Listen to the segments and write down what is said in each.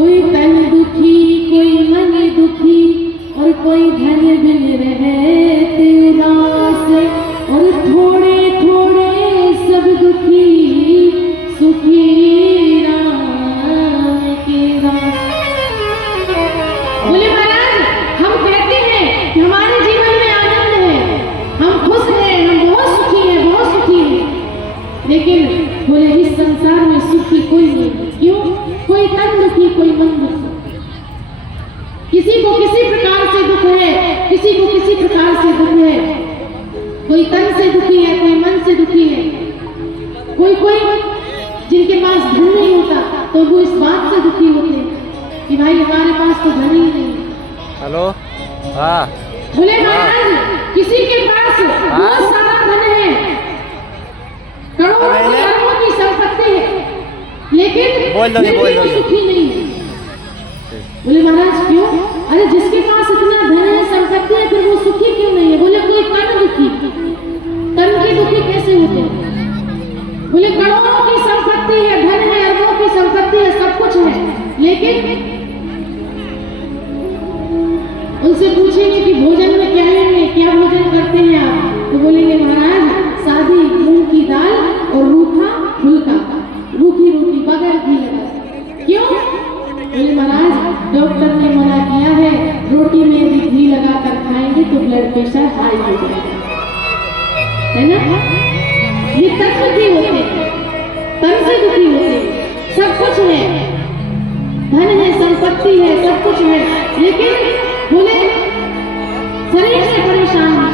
कोई तन दुखी कोई मन दुखी और कोई धन बिन रहे तेरा से, और थोड़े थोड़े सब दुखी सुखी राम के दास। बोले महाराज हम कहते हैं कि हमारे जीवन में आनंद है, हम खुश हैं, हम बहुत सुखी हैं, बहुत सुखी हैं, लेकिन बोले इस संसार में सुखी कोई नहीं। क्यों? कोई तन दुखी कोई मन दुखी। किसी को किसी प्रकार से दुख है, किसी को किसी प्रकार से दुख है। कोई तन से दुखी है, कोई मन से दुखी है। कोई कोई जिनके पास धन नहीं होता तो वो इस बात से दुखी होते हैं कि भाई हमारे पास तो धन ही नहीं। हेलो हाँ बोले महाराज किसी के पास बहुत सारा धन है, करोड़ों की संपत्ति है, लेकिन फिर भी सुखी नहीं है। बोले महाराज क्यों? अरे जिसके पास इतना धन है, संपत्ति है, फिर वो सुखी क्यों नहीं है? बोले कोई तन दुखी। तन की दुखी कैसे होते हैं? बोले करोड़ों की संपत्ति है, धन है, अरबों की संपत्ति है, सब कुछ है, लेकिन उनसे पूछेंगे कि भोजन में क्या लेंगे, क्या भोजन करते हैं आप? तो बोलेंगे महाराज सादी मूंग की दाल और रूखा फुल्का, रूखी रोटी बगैर घी लगा। क्यों? बोले महाराज डॉक्टर ने मना किया है, रोटी में भी घी लगाकर खाएंगे तो ब्लड प्रेशर हाई हो जाएगा, है ना? ये तन दुखी होते, तन से दुखी होते। सब कुछ है, धन है, संपत्ति है, सब कुछ है, लेकिन बोले शरीर से परेशान है,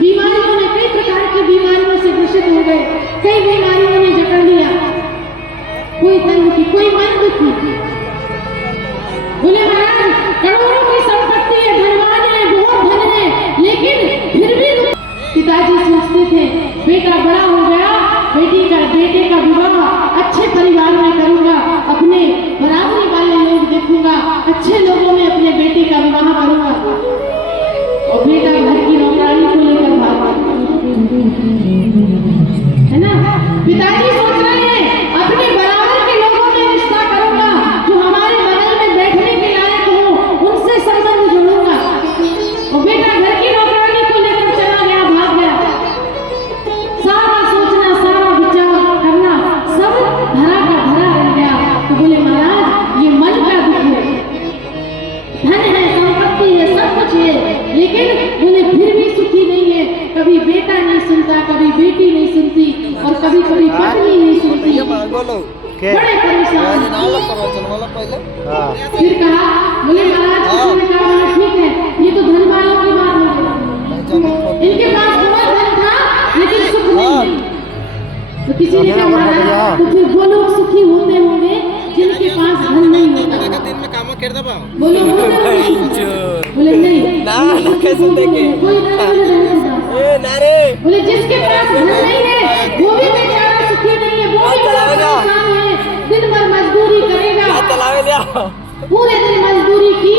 बीमारियों ने कई प्रकार की बीमारियों से ग्रसित हो गए, कई बीमारियों ने जकड़ लिया। कोई तन दुखी कोई मन दुखी। बोले महाराज करोड़ों की संपत्ति है, धनवान है, बहुत धन है, लेकिन फिर भी पिताजी सोचते थे बेटा बड़ा हो गया, बेटे का विवाह अच्छे परिवार में करूंगा, अपने बराबरी वाले लोग देखूंगा, अच्छे लोगों में अपने बेटे का विवाह करूंगा। और बेटा घर की नौकरानी को लेकर भागा, है ना? पिताजी सोच रहे हैं अपने बराबर के लोगों में रिश्ता करूंगा, जो हमारे बगल में बैठने के लायक हो, उनसे संबंध जोड़ूंगा। और बेटा घर की नौकरानी को लेकर चला गया, भाग गया। सारा सोचना, सारा विचार करना सब धरा का धरा रह गया। तो बोले महाराज ये मन का दुख है, धन है, संपत्ति है, सब कुछ है, लेकिन बोले फिर भी सुखी नहीं है। कभी बेटा नहीं सुनता, कभी बेटी नहीं सुनती, और कभी कभी पत्नी नहीं सुनती, बड़े परेशान। फिर कहा बोले महाराज किसी ने कहा बोले ठीक है, ये तो धन वालों की बात हो गई, इनके पास बहुत धन था लेकिन सुख नहीं। तो किसी ने कहा महाराज तो फिर वो लोग सुखी होते होंगे जिनके पास धन नहीं होता। बोलो बोले नहीं ना कैसे देखे कोई बोले जिसके पास धन नहीं है वो भी बेचारा सुखी नहीं है, वो भी परेशान है, दिन भर मजदूरी करेगा, पूरे दिन मजदूरी की,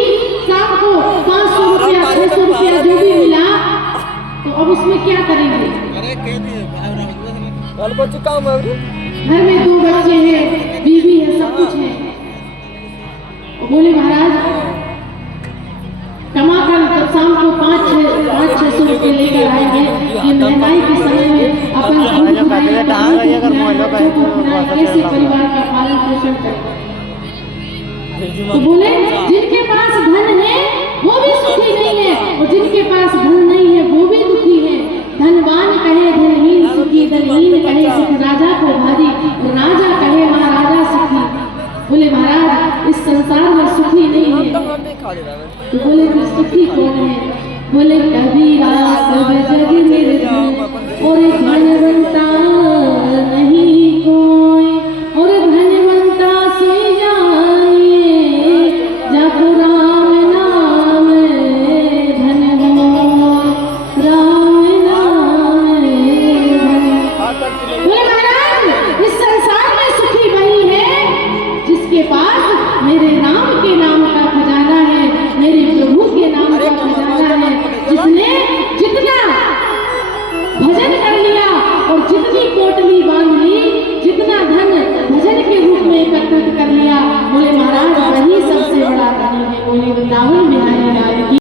शाम को 500 रुपया 600 रुपया जो भी मिला तो अब उसमें क्या करेंगे? घर में 2 बच्चे हैं, बीवी है, सब कुछ है। बोले महाराज कमाकर जब शाम को 500-600 रुपये लेकर आएंगे, ये महंगाई के समय में अपन कैसे परिवार का पालन पोषण करें? तो बोले जिनके पास धन है वो भी सुखी नहीं है, और जिनके पास धन नहीं है वो भी दुखी है। धनवान कहे धनहीन सुखी, धनहीन कहे सुख राजा को भारी, और राजा कहे महाराजा सुखी। बोले महाराज इस संसार में सुखी नहीं है। तो बोले फिर सुखी कौन है? बोले कबीरा सब जग निर्धन और धनवंता नहीं कोई, और धनवंता से जानिए जब राम नाम धन हो, राम नाम धन। बोले महाराज इस संसार में सुखी वही है जिसके पास मेरे राम के नाम का खजाना है, मेरे प्रभु के नाम का खजाना है, जिसने जितना भजन कर लिया रावण बिहारी